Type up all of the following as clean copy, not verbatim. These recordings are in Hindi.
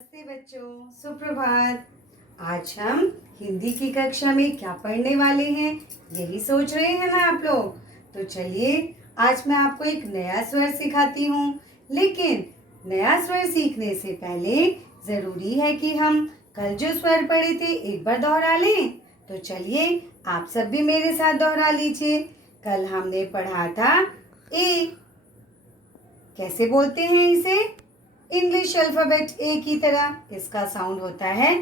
नमस्ते बच्चों, सुप्रभात। आज हम हिंदी की कक्षा में क्या पढ़ने वाले हैं, यही सोच रहे हैं ना आप लोग। तो चलिए, आज मैं आपको एक नया स्वर सिखाती हूँ। लेकिन नया स्वर सीखने से पहले ज़रूरी है कि हम कल जो स्वर पढ़े थे एक बार दोहरा लें। तो चलिए, आप सब भी मेरे साथ दोहरा लीजिए। कल हमने पढ़ा था ए। कैसे बोलते हैं इसे? इंग्लिश अल्फ़ाबेट ए की तरह इसका साउंड होता है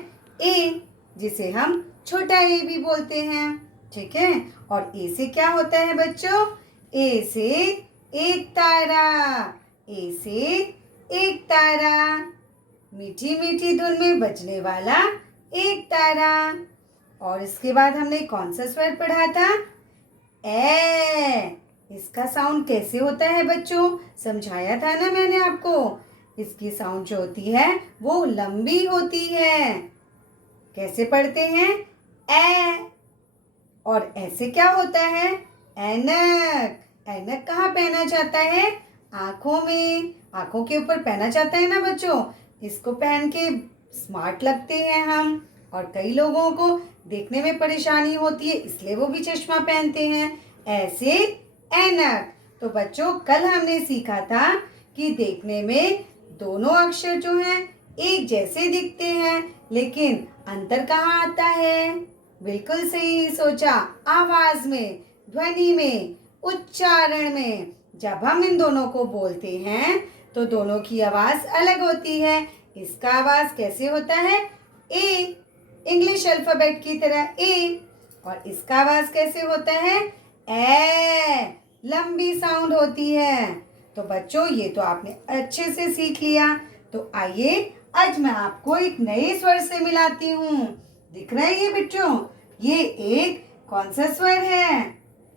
ए, जिसे हम छोटा ए भी बोलते हैं। ठीक है। और ए से क्या होता है बच्चों? ए से एक तारा। ए से एक तारा, मीठी मीठी धुन में बजने वाला एक तारा। और इसके बाद हमने कौन सा स्वर पढ़ा था? ए। इसका साउंड कैसे होता है बच्चों? समझाया था ना मैंने आपको। इसकी साउंड जो होती है वो लंबी होती है। कैसे पढ़ते हैं? ए। और ऐसे क्या होता है? ऐनक। ऐनक कहाँ पहना जाता है? आंखों में। आंखों के ऊपर पहना जाता है ना बच्चों। इसको पहन के स्मार्ट लगते हैं हम। और कई लोगों को देखने में परेशानी होती है, इसलिए वो भी चश्मा पहनते हैं। ऐसे ऐनक। तो बच्चों, कल हमने सीखा था कि देखने में दोनों अक्षर जो हैं एक जैसे दिखते हैं, लेकिन अंतर कहाँ आता है? बिल्कुल सही सोचा, आवाज में, ध्वनि में, उच्चारण में। जब हम इन दोनों को बोलते हैं तो दोनों की आवाज अलग होती है। इसका आवाज कैसे होता है? ए, इंग्लिश अल्फाबेट की तरह ए। और इसका आवाज कैसे होता है? ए, लंबी साउंड होती है। तो बच्चों, ये तो आपने अच्छे से सीख लिया। तो आइए, आज मैं आपको एक नए स्वर से मिलाती हूँ। दिख रहा है ये बच्चों? ये एक कौन सा स्वर है?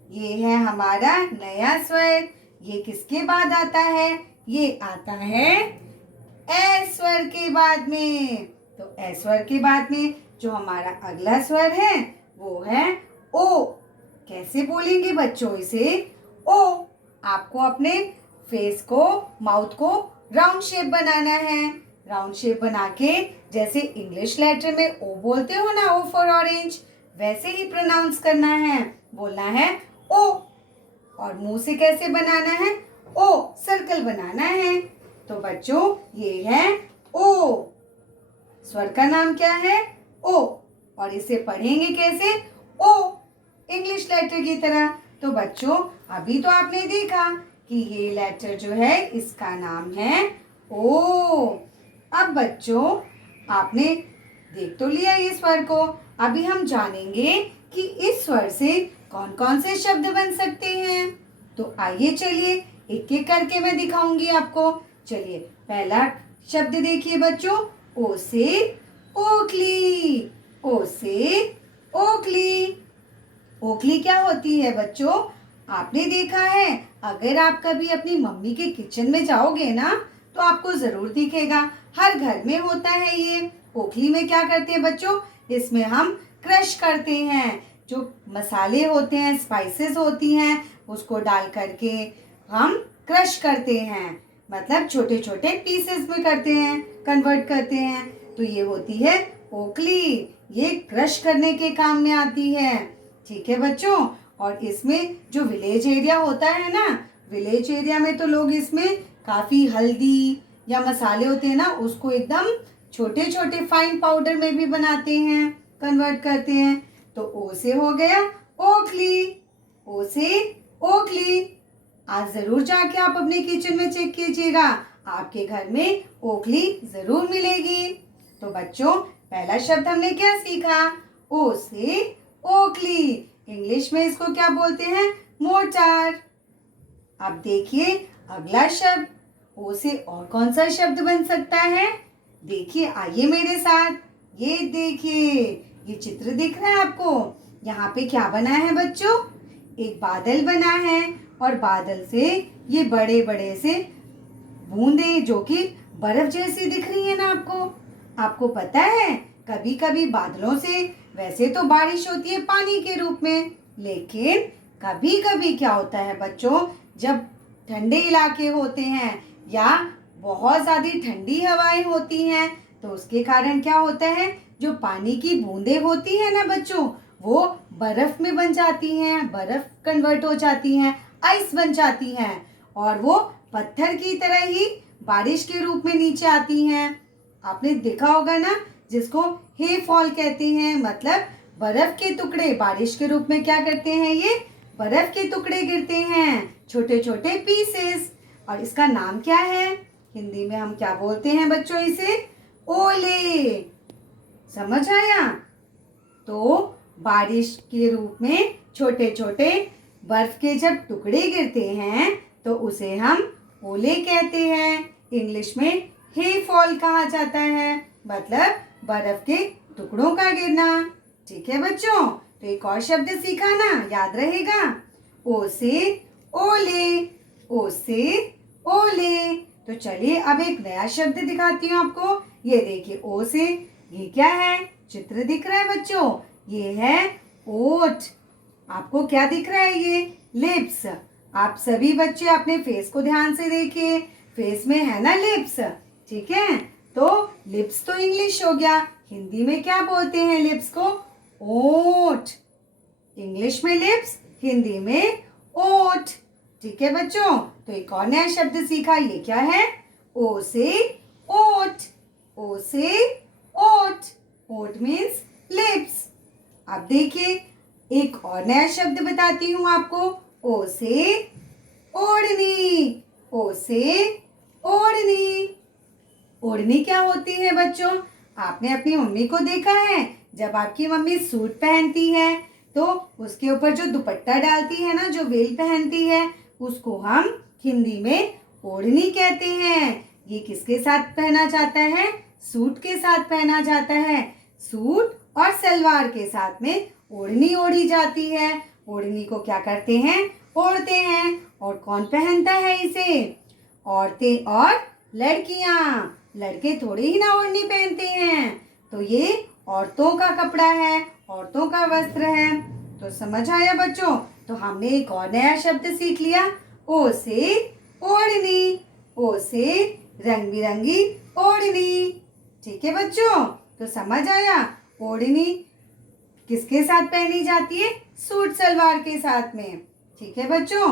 ये है हमारा नया स्वर। ये किसके बाद आता है? ये आता है ए स्वर के बाद में। तो ए स्वर के बाद में जो हमारा अगला स्वर है वो है ओ। कैसे बोलेंगे बच्चों इसे? ओ। आपको अपने फेस को, माउथ को राउंड शेप बनाना है। राउंड शेप बना के जैसे इंग्लिश लेटर में ओ बोलते हो ना, ओ फॉर ऑरेंज, वैसे ही प्रोनाउंस करना है। बोलना है ओ। और मुंह से कैसे बनाना है? ओ सर्कल बनाना है। तो बच्चों, ये है ओ। स्वर का नाम क्या है? ओ। और इसे पढ़ेंगे कैसे? ओ, इंग्लिश लेटर की तरह। तो बच्चों, अभी तो आपने देखा कि ये लेटर जो है इसका नाम है ओ। अब बच्चों, आपने देख तो लिया ये स्वर को। अभी हम जानेंगे कि इस स्वर से कौन कौन से शब्द बन सकते हैं। तो आइए, चलिए एक एक करके मैं दिखाऊंगी आपको। चलिए, पहला शब्द देखिए बच्चों, ओ से ओखली। ओ से ओखली। ओखली क्या होती है बच्चों? आपने देखा है, अगर आप कभी अपनी मम्मी के किचन में जाओगे ना तो आपको जरूर दिखेगा, हर घर में होता है ये। ओखली में क्या करते हैं बच्चों? इसमें हम क्रश करते हैं। जो मसाले होते हैं, स्पाइसेस होती हैं, उसको डाल करके हम क्रश करते हैं। मतलब छोटे छोटे पीसेस में करते हैं, कन्वर्ट करते हैं। तो ये होती है ओखली। ये क्रश करने के काम में आती है। ठीक है बच्चों। और इसमें जो विलेज एरिया होता है ना, विलेज एरिया में तो लोग इसमें काफी हल्दी या मसाले होते हैं ना, उसको एकदम छोटे छोटे फाइन पाउडर में भी बनाते हैं, कन्वर्ट करते हैं। तो ओ से हो गया ओखली। ओ से ओखली। आज जरूर जाके आप अपने किचन में चेक कीजिएगा, आपके घर में ओखली जरूर मिलेगी। तो बच्चों, पहला शब्द हमने क्या सीखा? ओ से ओखली। इंग्लिश में इसको क्या बोलते हैं? मोर्टार। अब देखिए अगला शब्द, ओ से और कौन सा शब्द बन सकता है? देखिए, आइए मेरे साथ। ये देखिए, ये चित्र दिख रहा है आपको? यहाँ पे क्या बना है बच्चों? एक बादल बना है। और बादल से ये बड़े बड़े से बूंदे जो कि बर्फ जैसी दिख रही है ना आपको। आपको पता है, कभी कभी बादलों से वैसे तो बारिश होती है पानी के रूप में, लेकिन कभी कभी क्या होता है बच्चों, जब ठंडे इलाके होते हैं या बहुत ज्यादा ठंडी हवाएं होती हैं तो उसके कारण क्या होता है, जो पानी की बूंदें होती है ना बच्चों, वो बर्फ में बन जाती हैं, बर्फ कन्वर्ट हो जाती हैं, आइस बन जाती हैं और वो पत्थर की तरह ही बारिश के रूप में नीचे आती हैं। आपने देखा होगा ना, जिसको हे फॉल कहते हैं, मतलब बर्फ के टुकड़े बारिश के रूप में क्या करते हैं, ये बर्फ के टुकड़े गिरते हैं, छोटे छोटे पीसेस। और इसका नाम क्या है, हिंदी में हम क्या बोलते हैं बच्चों, इसे ओले। समझ आया? तो बारिश के रूप में छोटे छोटे बर्फ के जब टुकड़े गिरते हैं तो उसे हम ओले कहते हैं। इंग्लिश में हे फॉल कहा जाता है, मतलब बर्फ के टुकड़ों का गिरना। ठीक है बच्चों, तो एक और शब्द सीखा ना, याद रहेगा। ओ से ओले, ओ से ओले। तो चलिए अब एक नया शब्द दिखाती हूँ आपको। ये देखिए, ओ से, ये क्या है, चित्र दिख रहा है बच्चों, ये है ओठ। आपको क्या दिख रहा है, ये लिप्स। आप सभी बच्चे अपने फेस को ध्यान से देखिए, फेस में है ना लिप्स। ठीक है, तो लिप्स तो इंग्लिश हो गया, हिंदी में क्या बोलते हैं लिप्स को, ओठ। इंग्लिश में लिप्स, हिंदी में ओठ। ठीक है बच्चों, तो एक और नया शब्द सीखा, ये क्या है, ओ से ओठ, ओ से ओठ। ओठ मीन्स लिप्स। अब देखिए एक और नया शब्द बताती हूँ आपको, ओ से ओढ़नी, ओ से ओढ़नी। ओढ़नी क्या होती है बच्चों, आपने अपनी मम्मी को देखा है, जब आपकी मम्मी सूट पहनती है तो उसके ऊपर जो दुपट्टा डालती है ना, जो वेल पहनती है, उसको हम हिंदी में ओढ़नी कहते हैं। ये किसके साथ पहना जाता है, सूट के साथ पहना जाता है। सूट और सलवार के साथ में ओढ़नी ओढ़ी जाती है। ओढ़नी को क्या करते हैं, ओढ़ते हैं। और कौन पहनता है इसे, औरतें और लड़कियां। लड़के थोड़े ही ना ओढ़नी पहनते हैं, तो ये औरतों का कपड़ा है, औरतों का वस्त्र है। तो समझ आया बच्चों? तो हमने एक और नया शब्द सीख लिया, ओ से ओढ़नी, ओ से रंग बिरंगी ओढ़नी। ठीक है बच्चों, तो समझ आया, ओढ़नी किसके साथ पहनी जाती है, सूट सलवार के साथ में। ठीक है बच्चों,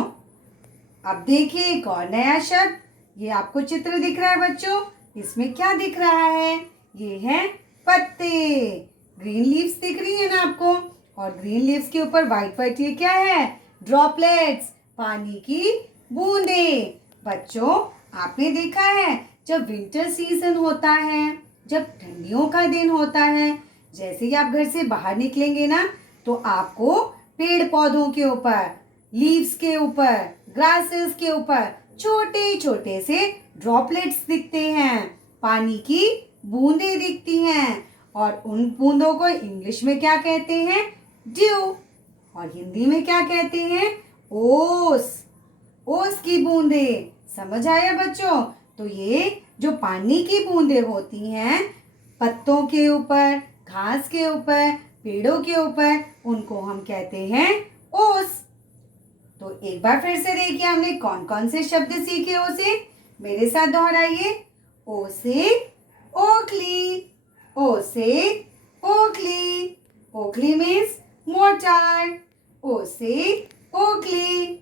अब देखिए एक और नया शब्द। ये आपको चित्र दिख रहा है बच्चों, इसमें क्या दिख रहा है, ये है पत्ते। ग्रीन लीव्स दिख रही है ना आपको, और ग्रीन लीव्स के ऊपर व्हाइट व्हाइट ये क्या है, ड्रॉपलेट्स, पानी की बूंदे। बच्चों आपने देखा है, जब विंटर सीजन होता है, जब ठंडियों का दिन होता है, जैसे ही आप घर से बाहर निकलेंगे ना, तो आपको पेड़ पौधों के ऊपर, लीव्स के ऊपर, ग्रासेस के ऊपर छोटे छोटे से ड्रॉपलेट्स दिखते हैं, पानी की बूंदें दिखती हैं। और उन बूंदों को इंग्लिश में क्या कहते हैं, ड्यू। और हिंदी में क्या कहते हैं, ओस। ओस की बूंदें। समझ आया बच्चों? तो ये जो पानी की बूंदें होती हैं, पत्तों के ऊपर, घास के ऊपर, पेड़ों के ऊपर, उनको हम कहते हैं ओस। तो एक बार फिर से देखिए हमने कौन कौन से शब्द सीखे, ओ से मेरे साथ दोहराइए, ओ से ओखली, ओ से ओखली। ओखली मीन्स मोटर, ओ से ओखली,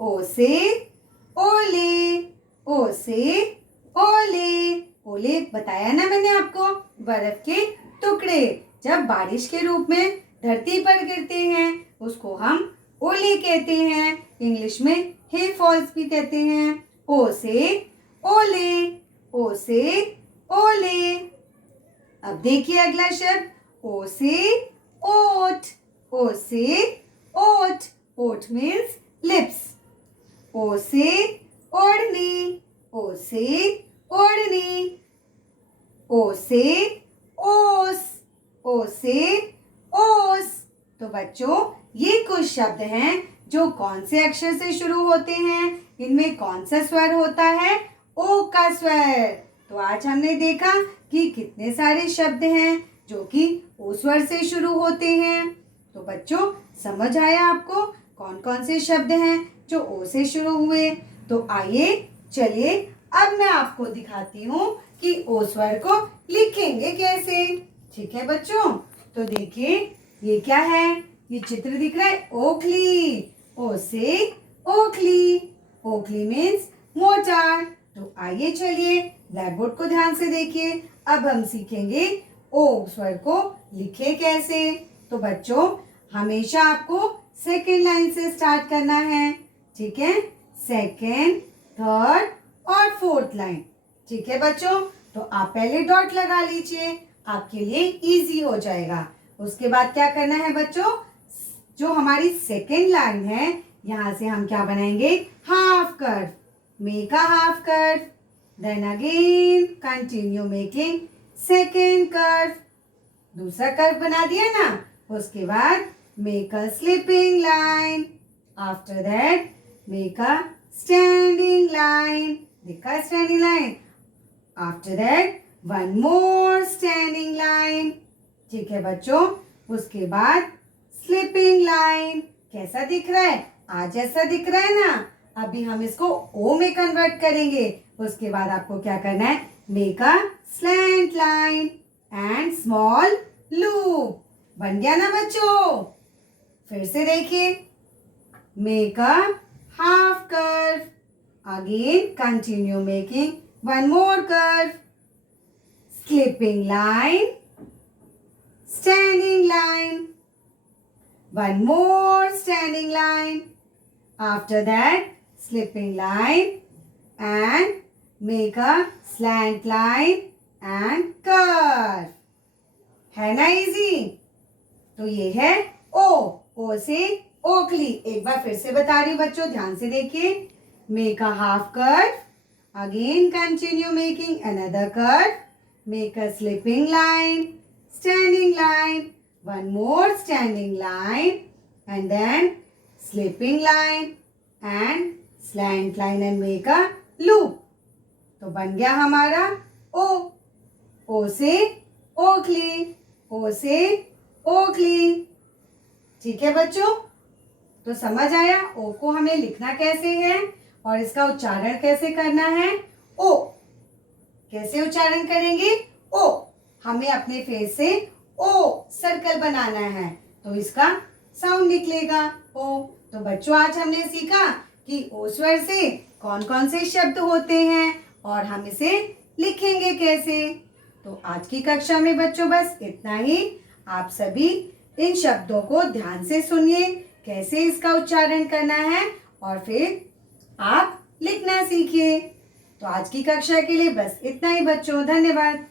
ओ से ओले, ओ से ओले। ओले बताया ना मैंने आपको, बर्फ के टुकड़े जब बारिश के रूप में धरती पर गिरते हैं, उसको हम ओले कहते हैं। इंग्लिश में हे फॉल्स भी कहते हैं। ओ से ओले, ओ से ओले। अब देखिए अगला शब्द, ओ से ओठ, ओ से ओठ। ओठ मीन्स लिप्स। ओ से ओढ़नी, ओ से ओढ़नी। ओ से ओस, ओ से ओस। तो बच्चों ये कुछ शब्द हैं जो कौन से अक्षर से शुरू होते हैं, इनमें कौन सा स्वर होता है, ओ का स्वर। तो आज हमने देखा कि कितने सारे शब्द हैं जो कि ओ स्वर से शुरू होते हैं। तो बच्चों समझ आया आपको कौन कौन से शब्द हैं जो ओ से शुरू हुए। तो आइए चलिए अब मैं आपको दिखाती हूँ कि ओ स्वर को लिखेंगे कैसे। ठीक है बच्चों, तो देखिए ये क्या है, ये चित्र दिख रहा है ओखली। ओ से ओखली, ओखली मीन्स मोटर। तो आइए चलिए ब्लैक बोर्ड को ध्यान से देखिए। अब हम सीखेंगे ओ स्वर को लिखे कैसे। तो बच्चों हमेशा आपको सेकेंड लाइन से स्टार्ट करना है। ठीक है, सेकेंड, थर्ड और फोर्थ लाइन। ठीक है बच्चों, तो आप पहले डॉट लगा लीजिए, आपके लिए इजी हो जाएगा। उसके बाद क्या करना है बच्चों, जो हमारी सेकेंड लाइन है यहां से हम क्या बनाएंगे, half curve, make a half curve, then again continue making second curve. दूसरा कर्व बना दिया ना, उसके बाद make a slipping line, after that make a standing line, देखा standing line, after that one more standing line. ठीक है बच्चों, उसके बाद स्लिपिंग लाइन। कैसा दिख रहा है, आज जैसा दिख रहा है ना। अभी हम इसको ओ में कन्वर्ट करेंगे। उसके बाद आपको क्या करना है, make a slant line and small loop. बन गया ना बच्चों। फिर से देखिए, make a half curve, again continue making one more curve, slipping line, standing line, one more standing line, after that slipping line and make a slant line and curve। है ना इजी। तो ये है ओ से ओखली। एक बार फिर से बता रही हूँ बच्चों, ध्यान से देखिए। Make a half curve, again continue making another curve, make a slipping line, standing line, one more standing line, and then slipping line and slant line and make a loop। तो बन गया हमारा ओ से ओखली, ओ से ओखली। ठीक है बच्चों, तो समझ आया ओ को हमें लिखना कैसे है और इसका उच्चारण कैसे करना है। ओ कैसे उच्चारण करेंगे, ओ हमें अपने फेस से ओ सर्कल बनाना है, तो इसका साउंड निकलेगा ओ। तो बच्चों आज हमने सीखा कि ओ स्वर से कौन कौन से शब्द होते हैं और हम इसे लिखेंगे कैसे। तो आज की कक्षा में बच्चों बस इतना ही। आप सभी इन शब्दों को ध्यान से सुनिए, कैसे इसका उच्चारण करना है और फिर आप लिखना सीखिए। तो आज की कक्षा के लिए बस इतना ही बच्चों, धन्यवाद।